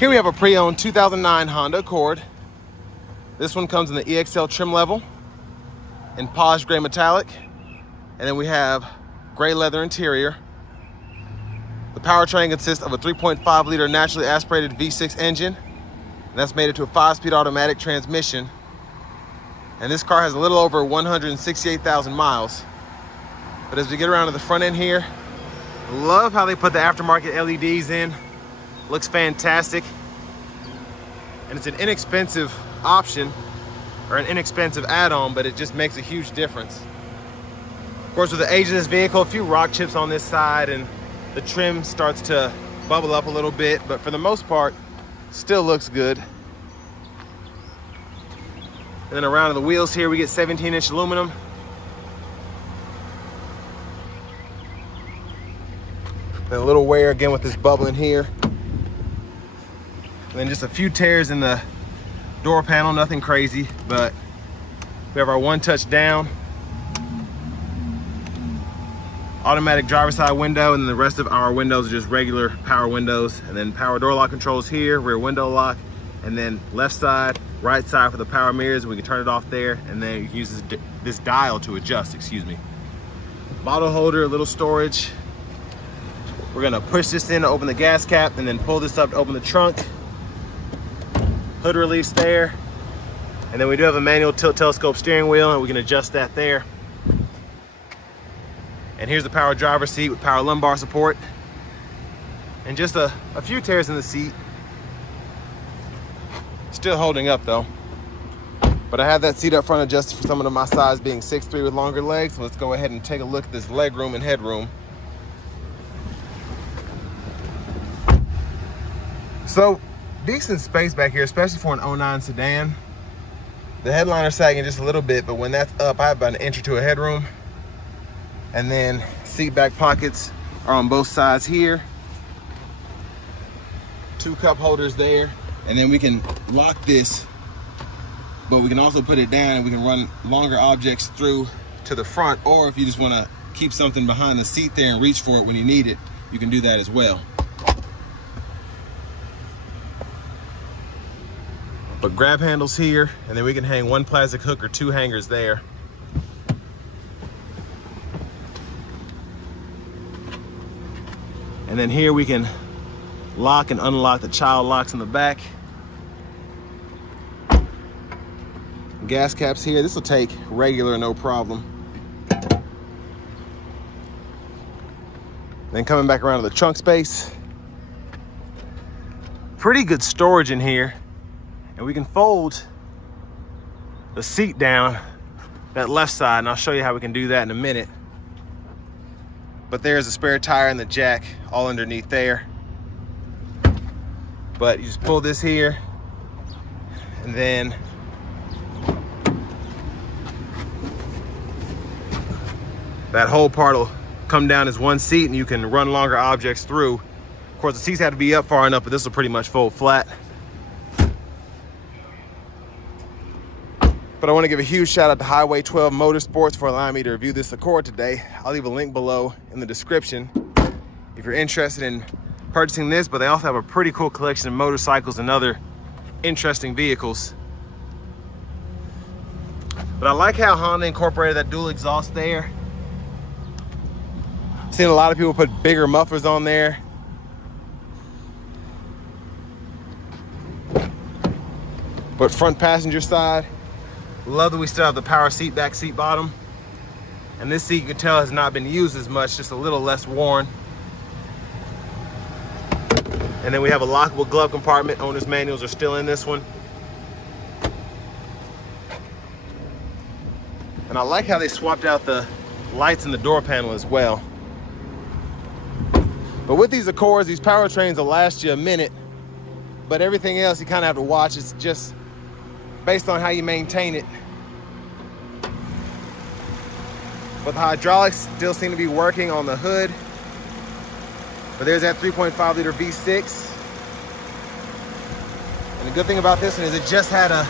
Here we have a pre-owned 2009 Honda Accord. This one comes in the EXL trim level in polished gray metallic. And then we have gray leather interior. The powertrain consists of a 3.5 liter naturally aspirated V6 engine. And that's made it to a 5-speed automatic transmission. And this car has a little over 168,000 miles. But as we get around to the front end here, love how they put the aftermarket LEDs in. Looks fantastic. And it's an inexpensive option or an inexpensive add-on, but it just makes a huge difference. Of course, with the age of this vehicle, a few rock chips on this side and the trim starts to bubble up a little bit, but for the most part, still looks good. And then around the wheels here, we get 17-inch aluminum. Then a little wear again with this bubbling here. And then just a few tears in the door panel, nothing crazy, but we have our one touch down. Automatic driver's side window, and then the rest of our windows are just regular power windows. And then power door lock controls here, rear window lock, and then left side, right side for the power mirrors. We can turn it off there, and then you can use this dial to adjust, excuse me. Bottle holder, a little storage. We're gonna push this in to open the gas cap and then pull this up to open the trunk. Hood release there. And then we do have a manual tilt telescope steering wheel, and we can adjust that there. And here's the power driver's seat with power lumbar support. And just a few tears in the seat. Still holding up though. But I have that seat up front adjusted for someone of my size, being 6'3" with longer legs. So let's go ahead and take a look at this leg room and headroom. So decent space back here, especially for an 09 sedan. The headliner's sagging just a little bit, but when that's up, I have about an inch or two of headroom. And then seat back pockets are on both sides here. 2 cup holders there. And then we can lock this, but we can also put it down and we can run longer objects through to the front. Or if you just want to keep something behind the seat there and reach for it when you need it, you can do that as well. But grab handles here, and then we can hang 1 plastic hook or 2 hangers there. And then here we can lock and unlock the child locks in the back. Gas caps here, this will take regular, no problem. Then coming back around to the trunk space. Pretty good storage in here. And we can fold the seat down that left side, and I'll show you how we can do that in a minute. But there's a spare tire and the jack all underneath there. But you just pull this here, and then that whole part will come down as one seat, and you can run longer objects through. Of course, the seats have to be up far enough, but this will pretty much fold flat. But I want to give a huge shout out to Highway 12 Motorsports for allowing me to review this Accord today. I'll leave a link below in the description if you're interested in purchasing this, but they also have a pretty cool collection of motorcycles and other interesting vehicles. But I like how Honda incorporated that dual exhaust there. I've seen a lot of people put bigger mufflers on there. But front passenger side, love that we still have the power seat back, seat bottom. And this seat, you can tell, has not been used as much, just a little less worn. And then we have a lockable glove compartment. Owner's manuals are still in this one. And I like how they swapped out the lights in the door panel as well. But with these Accords, these powertrains will last you a minute, but everything else you kind of have to watch. It's just based on how you maintain it. But the hydraulics still seem to be working on the hood. But there's that 3.5 liter V6. And the good thing about this one is it just had a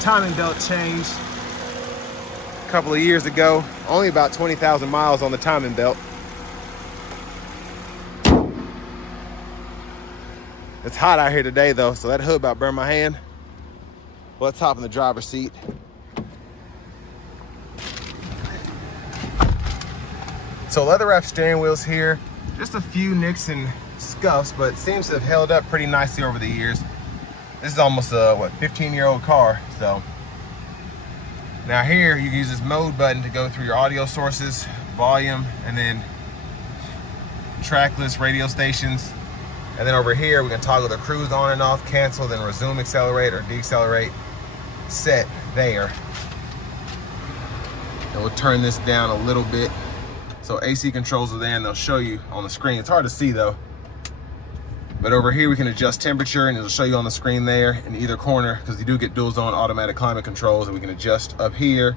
timing belt change a couple of years ago. Only about 20,000 miles on the timing belt. It's hot out here today though, so that hood about burned my hand. Well, let's hop in the driver's seat. So leather wrap steering wheels here, just a few nicks and scuffs, but seems to have held up pretty nicely over the years. This is almost a, what, 15-year-old car, so. Now here, you can use this mode button to go through your audio sources, volume, and then trackless radio stations. And then over here, we can toggle the cruise on and off, cancel, then resume, accelerate, or decelerate, set there. And we'll turn this down a little bit. So AC controls are there and they'll show you on the screen. It's hard to see though. But over here we can adjust temperature and it'll show you on the screen there in either corner, because you do get dual zone automatic climate controls, and we can adjust up here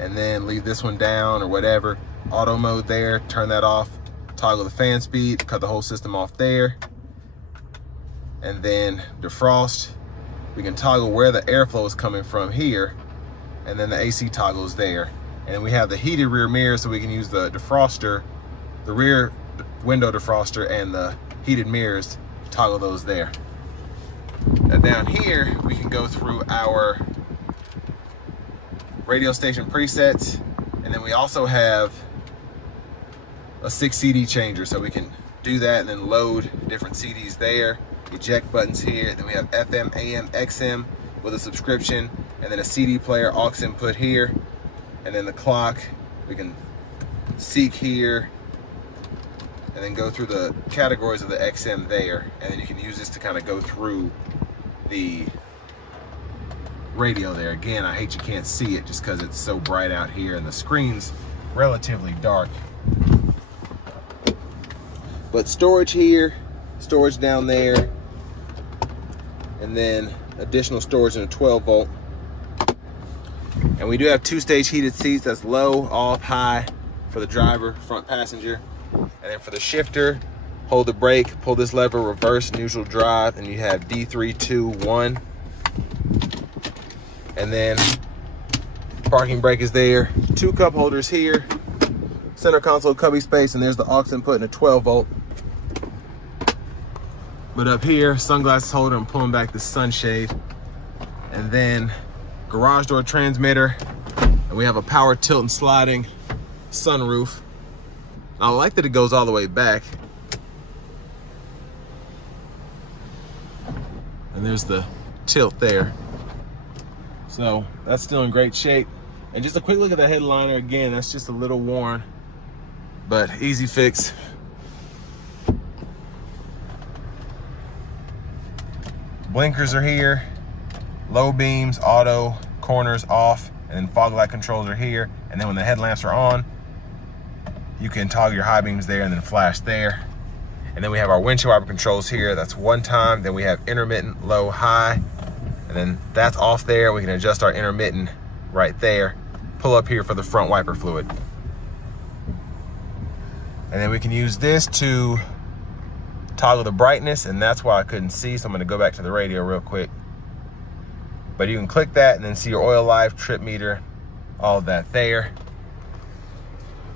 and then leave this one down or whatever. Auto mode there, turn that off, toggle the fan speed, cut the whole system off there. And then defrost, we can toggle where the airflow is coming from here, and then the AC toggle is there. And we have the heated rear mirror, so we can use the defroster, the rear window defroster, and the heated mirrors, toggle those there. Now down here, we can go through our radio station presets, and then we also have a 6 CD changer, so we can do that and then load different CDs there. Eject buttons here, then we have FM, AM, XM with a subscription, and then a CD player aux input here, and then the clock, we can seek here, and then go through the categories of the XM there, and then you can use this to kind of go through the radio there. Again, I hate you can't see it just because it's so bright out here and the screen's relatively dark. But storage here, storage down there, and then additional storage in a 12 volt. And we do have 2-stage heated seats. That's low, off, high for the driver, front passenger. And then for the shifter, hold the brake, pull this lever, reverse, neutral drive, and you have D3, 2, 1. And then parking brake is there. 2 cup holders here, center console cubby space, and there's the aux input and a 12 volt. But up here, sunglasses holder, I'm pulling back the sunshade. And then garage door transmitter, and we have a power tilt and sliding sunroof. I like that it goes all the way back. And there's the tilt there. So that's still in great shape. And just a quick look at the headliner again, that's just a little worn, but easy fix. Blinkers are here, low beams, auto, corners off, and then fog light controls are here. And then when the headlamps are on, you can toggle your high beams there and then flash there. And then we have our windshield wiper controls here. That's one time. Then we have intermittent, low, high. And then that's off there. We can adjust our intermittent right there. Pull up here for the front wiper fluid. And then we can use this to toggle the brightness, and that's why I couldn't see, so I'm gonna go back to the radio real quick. But you can click that and then see your oil life, trip meter, all of that there.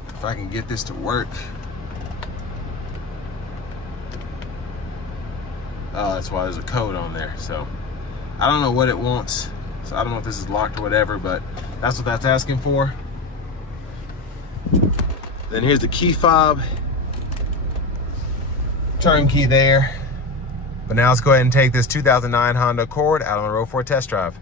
If I can get this to work. Oh, that's why there's a code on there. So I don't know what it wants. So I don't know if this is locked or whatever, but that's what that's asking for. Then here's the key fob. Turnkey there. But now let's go ahead and take this 2009 Honda Accord out on the road for a test drive.